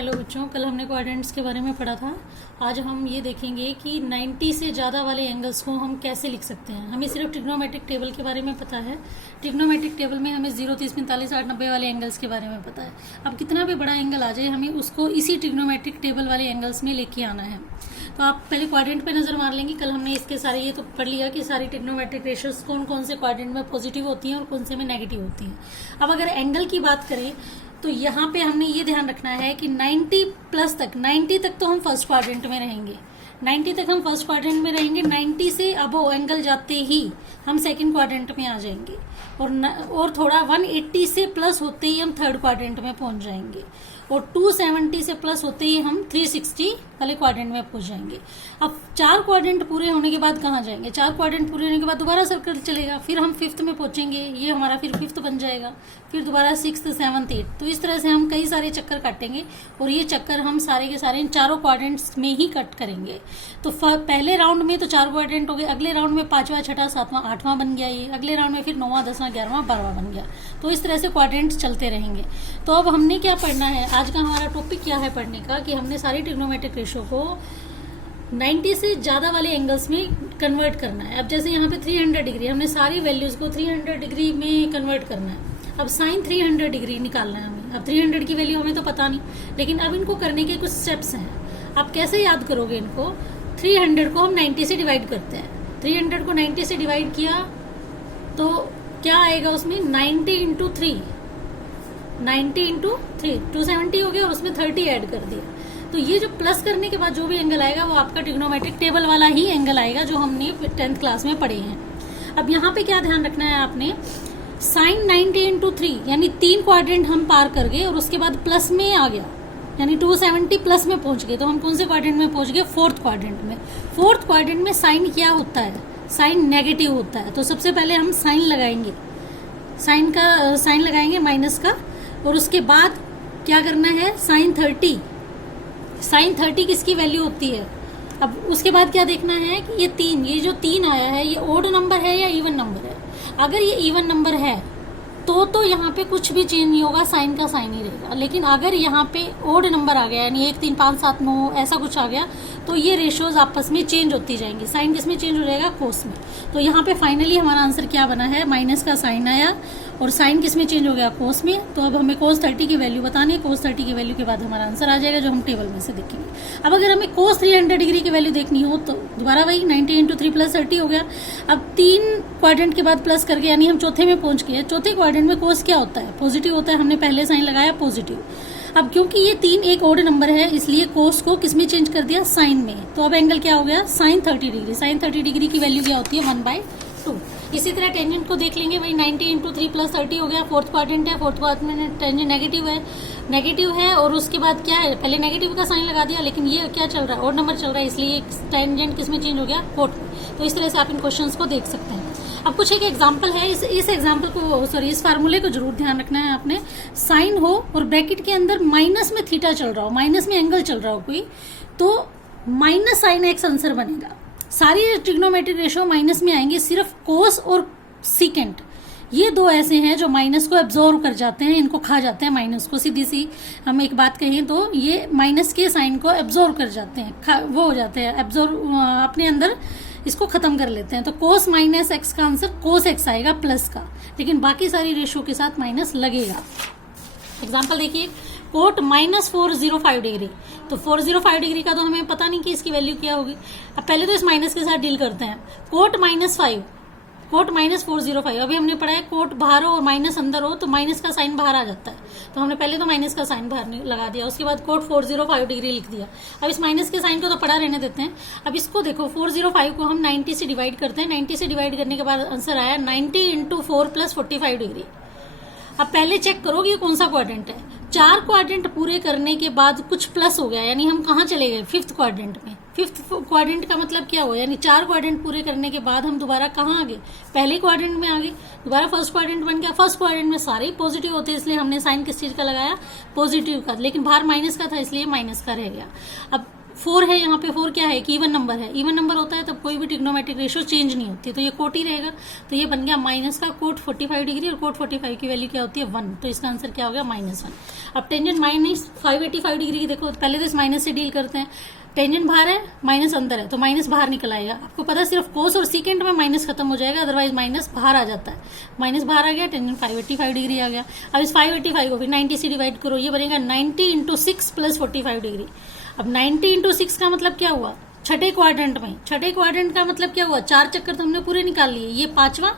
Hello बच्चों, कल हमने क्वाड्रेंट्स के बारे में पढ़ा था। आज हम ये देखेंगे कि 90 से ज़्यादा वाले एंगल्स को हम कैसे लिख सकते हैं। हमें सिर्फ ट्रिग्नोमेट्रिक टेबल के बारे में पता है। ट्रिग्नोमेट्रिक टेबल में हमें 0, 30, 45, 60, 90 वाले एंगल्स के बारे में पता है। अब कितना भी बड़ा एंगल आ जाए, हमें उसको इसी ट्रिग्नोमेट्रिक टेबल वाले एंगल्स में लेके आना है। तो आप पहले क्वाड्रेंट पे नज़र मार लेंगे। कल हमने इसके सारे ये तो पढ़ लिया कि सारी ट्रिग्नोमेट्रिक रेशियोज कौन कौन से क्वाड्रेंट में पॉजिटिव होती हैं और कौन से में नेगेटिव होती हैं। अब अगर एंगल की बात करें तो यहाँ पे हमने ये ध्यान रखना है कि 90 प्लस तक, 90 तक तो हम फर्स्ट क्वाड्रेंट में रहेंगे। 90 तक हम फर्स्ट क्वाड्रेंट में रहेंगे। 90 से अबव एंगल जाते ही हम सेकंड क्वाड्रेंट में आ जाएंगे और थोड़ा 180 से प्लस होते ही हम थर्ड क्वाड्रेंट में पहुंच जाएंगे और 270 से प्लस होते ही हम 360 वाले क्वाड्रेंट में पहुंच जाएंगे। अब 4 क्वाड्रेंट पूरे होने के बाद कहाँ जाएंगे? 4 क्वाड्रेंट पूरे होने के बाद दोबारा सर्कल चलेगा, फिर हम 5th में पहुंचेंगे। ये हमारा फिर 5th बन जाएगा, फिर दोबारा 6th, 7th, 8th। तो इस तरह से हम कई सारे चक्कर काटेंगे और ये चक्कर हम सारे के सारे इन चारों क्वाड्रेंट्स में ही कट करेंगे। तो पहले राउंड में तो 4 क्वाड्रेंट हो गए, अगले राउंड में 5वां, 6वां, 7वां, 8वां बन गया ये, अगले राउंड में फिर 9वां, 10वां, 11वां, 12वां बन गया। तो इस तरह से क्वाड्रेंट्स चलते रहेंगे। तो अब हमने क्या पढ़ना है, आज का हमारा टॉपिक क्या है पढ़ने का, कि हमने सारी ट्रिग्नोमेट्रिक रेशियो को 90 से ज़्यादा वाले एंगल्स में कन्वर्ट करना है। अब जैसे यहाँ पे 300 डिग्री, हमने सारी वैल्यूज़ को 300 डिग्री में कन्वर्ट करना है। अब साइन 300 डिग्री निकालना है हमें। अब 300 की वैल्यू हमें तो पता नहीं, लेकिन अब इनको करने के कुछ स्टेप्स हैं। आप कैसे याद करोगे इनको? 300 को हम 90 से डिवाइड करते हैं। 300 को 90 से डिवाइड किया तो क्या आएगा उसमें? 90 इंटू 3, 90 इंटू 3, 270 हो गया और उसमें 30 ऐड कर दिया। तो ये जो प्लस करने के बाद जो भी एंगल आएगा वो आपका ट्रिग्नोमेट्रिक टेबल वाला ही एंगल आएगा जो हमने 10th क्लास में पढ़े हैं। अब यहाँ पे क्या ध्यान रखना है आपने, साइन 90 इंटू 3 यानी 3 क्वाड्रेंट हम पार कर गए और उसके बाद प्लस में आ गया, यानी 270 प्लस में पहुंच गए। तो हम कौन से क्वाड्रेंट में पहुंच गए? 4th क्वाड्रेंट में। 4th क्वाड्रेंट में साइन क्या होता है? साइन नेगेटिव होता है। तो सबसे पहले हम साइन लगाएंगे, साइन लगाएंगे माइनस का, और उसके बाद क्या करना है? साइन 30 किसकी वैल्यू होती है? अब उसके बाद क्या देखना है कि ये जो 3 आया है ये ओड नंबर है या इवन नंबर है। अगर ये इवन नंबर है तो यहाँ पे कुछ भी चेंज नहीं होगा, साइन का साइन ही रहेगा। लेकिन अगर यहाँ पे ओड नंबर आ गया, यानी 1, 3, 5, 7, 9 ऐसा कुछ आ गया, तो ये रेशियोज आपस में चेंज होती जाएंगी। साइन किस में चेंज हो जाएगा? कोस में। तो यहाँ पे फाइनली हमारा आंसर क्या बना है? माइनस का साइन आया और साइन किस में चेंज हो गया? कोस में। तो अब हमें कोस 30 की वैल्यू बतानी है। कोस 30 की वैल्यू के बाद हमारा आंसर आ जाएगा जो हम टेबल में से देखेंगे। अब अगर हमें कोस 300 डिग्री की वैल्यू देखनी हो तो दोबारा वही 90 इंटू 3 प्लस 30 हो गया। अब 3 क्वाड्रेंट के बाद प्लस करके यानी हम चौथे में पहुंच गए। चौथे क्वाड्रेंट में कोस क्या होता है? पॉजिटिव होता है। हमने पहले साइन लगाया पॉजिटिव। अब क्योंकि ये 3 एक ओड नंबर है इसलिए कोस को किस में चेंज कर दिया? साइन में। तो अब एंगल क्या हो गया? Sine 30 degree. साइन 30 डिग्री की वैल्यू क्या होती है? 1/2। इसी तरह टेंजेंट को देख लेंगे, वही 90 इंटू 3 प्लस 30 हो गया। 4th क्वाड्रेंट है, 4th क्वाड्रेंट में टेंजेंट नेगेटिव है और उसके बाद क्या है? पहले नेगेटिव का साइन लगा दिया, लेकिन ये क्या चल रहा है? ओड नंबर चल रहा है, इसलिए टेंजेंट किस में चेंज हो गया? 4th में। तो इस तरह से आप इन क्वेश्चंस को देख सकते हैं। अब कुछ एक एग्जाम्पल है, इस एग्जाम्पल को इस फार्मूले को जरूर ध्यान रखना है आपने। साइन हो और ब्रैकेट के अंदर माइनस में थीटा चल रहा हो, माइनस में एंगल चल रहा हो कोई, तो माइनस साइन एक्स आंसर बनेगा। सारी ट्रिग्नोमेट्रिक रेशियो माइनस में आएंगे, सिर्फ कोस और सीकेंट ये 2 ऐसे हैं जो माइनस को एब्जॉर्व कर जाते हैं, इनको खा जाते हैं माइनस को। सीधी सी हम एक बात कहें तो ये माइनस के साइन को एब्जॉर्व कर जाते हैं, वो हो जाते हैं एब्जॉर्व, अपने अंदर इसको खत्म कर लेते हैं। तो कोस माइनस एक्स का आंसर कोस एक्स आएगा प्लस का, लेकिन बाकी सारी रेशियो के साथ माइनस लगेगा। एग्जाम्पल देखिए, कोट -405 डिग्री। तो 405 डिग्री का तो हमें पता नहीं कि इसकी वैल्यू क्या होगी। अब पहले तो इस माइनस के साथ डील करते हैं। Quote -5, quote -405। अभी हमने पढ़ा है कोट बाहर हो और माइनस अंदर हो तो माइनस का साइन बाहर आ जाता है। तो हमने पहले तो माइनस का साइन बाहर लगा दिया, उसके बाद कोट 405 डिग्री लिख दिया। अब इस माइनस के साइन को तो पढ़ा रहने देते हैं। अब इसको देखो, 405 को हम 90 से डिवाइड करते हैं। 90 से डिवाइड करने के बाद आंसर आया 90 इंटू 4 प्लस 45 डिग्री। अब पहले चेक करो कि ये कौन सा क्वाड्रेंट है। 4 क्वाड्रेंट पूरे करने के बाद कुछ प्लस हो गया, यानी हम कहाँ चले गए? 5th क्वाड्रेंट में। 5th क्वाड्रेंट का मतलब क्या हुआ? यानी 4 क्वाड्रेंट पूरे करने के बाद हम दोबारा कहाँ आ गए? पहले क्वाड्रेंट में आ गए, दोबारा फर्स्ट क्वाड्रेंट बन गया। फर्स्ट क्वाड्रेंट में सारे ही पॉजिटिव होते हैं, इसलिए हमने साइन किस चीज का लगाया? पॉजिटिव का, लेकिन बाहर माइनस का था इसलिए माइनस का रह गया। अब 4 है यहाँ पे, 4 क्या है, एक इवन नंबर है। इवन नंबर होता है तब कोई भी ट्रिग्नोमेट्रिक रेशियो चेंज नहीं होती, तो ये कोट ही रहेगा। तो ये बन गया माइनस का कोट 45 डिग्री, और कोट 45 की वैल्यू क्या होती है 1, तो इसका आंसर क्या हो गया -1। अब टेंजेंट माइनस 585 डिग्री की देखो, पहले तो इस माइनस से डील करते हैं। टेंजेंट बाहर है, माइनस अंदर है, तो माइनस बाहर निकल आएगा। आपको पता है सिर्फ कोस और सीकेंट में माइनस खत्म हो जाएगा, अदरवाइज माइनस बाहर आ जाता है। माइनस बाहर आ गया, टेंजेंट 585 डिग्री आ गया। अब इस 585 को फिर 90 से डिवाइड करो, ये बनेगा 90 इंटू 6 प्लस 45 डिग्री। अब 90 इंटू 6 का मतलब क्या हुआ, छठे क्वाड्रेंट में। छठे क्वाड्रेंट का मतलब क्या हुआ, 4 चक्कर तो हमने पूरे निकाल लिए, ये 5वां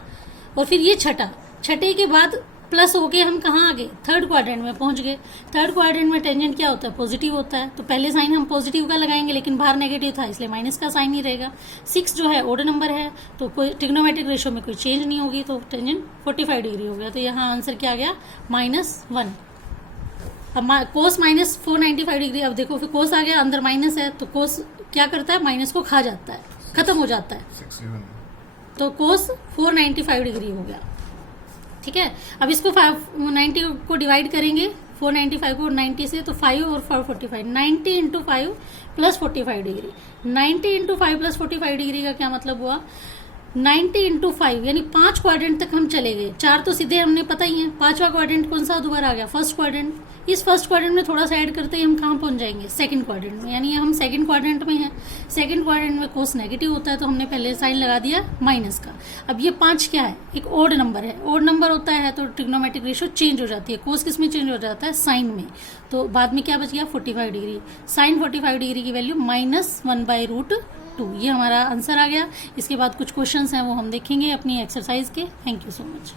और फिर ये छठा। छठे के बाद प्लस हो गए, हम कहाँ आ गए, थर्ड क्वाड्रेंट में पहुंच गए। थर्ड क्वाड्रेंट में टेंजेंट क्या होता है, पॉजिटिव होता है, तो पहले साइन हम पॉजिटिव का लगाएंगे, लेकिन बाहर नेगेटिव था इसलिए माइनस का साइन ही रहेगा। 6 जो है ओड नंबर है, तो कोई ट्रिग्नोमेट्रिक रेशियो में कोई चेंज नहीं होगी, तो टेंजेंट 45 डिग्री हो गया। तो यहाँ आंसर क्या आ गया, -1। अब कोस -495 डिग्री। अब देखो फिर कोस आ गया, अंदर माइनस है, तो कोस क्या करता है, माइनस को खा जाता है, खत्म हो जाता है, तो कोस 495 डिग्री हो गया। ठीक है, अब इसको 90 को डिवाइड करेंगे, 495 को 90 से, तो 5 और 445, 90 into 5 plus 45 degree. 90 into 5 plus 45 degree का क्या मतलब हुआ, 90 इंटू 5 यानी 5 क्वाड्रेंट तक हम चले गए। 4 तो सीधे हमने पता ही है, 5वां क्वाड्रेंट कौन सा दोबारा आ गया, फर्स्ट क्वाड्रेंट। इस फर्स्ट क्वाड्रेंट में थोड़ा सा ऐड करते ही हम कहाँ पहुंच जाएंगे, सेकंड क्वाड्रेंट में, यानी हम सेकंड क्वाड्रेंट में हैं। सेकंड क्वाड्रेंट में कोस नेगेटिव होता है, तो हमने पहले साइन लगा दिया माइनस का। अब ये 5 क्या है, एक ओड नंबर है। ओड नंबर होता है तो ट्रिग्नोमेट्रिक रेशियो चेंज हो जाती है। कोस किस में चेंज हो जाता है, साइन में। तो बाद में क्या बच गया, 45 डिग्री। साइन 45 डिग्री की वैल्यू -1/√2। ये हमारा आंसर आ गया। इसके बाद कुछ क्वेश्चंस हैं वो हम देखेंगे अपनी एक्सरसाइज के। Thank you so much.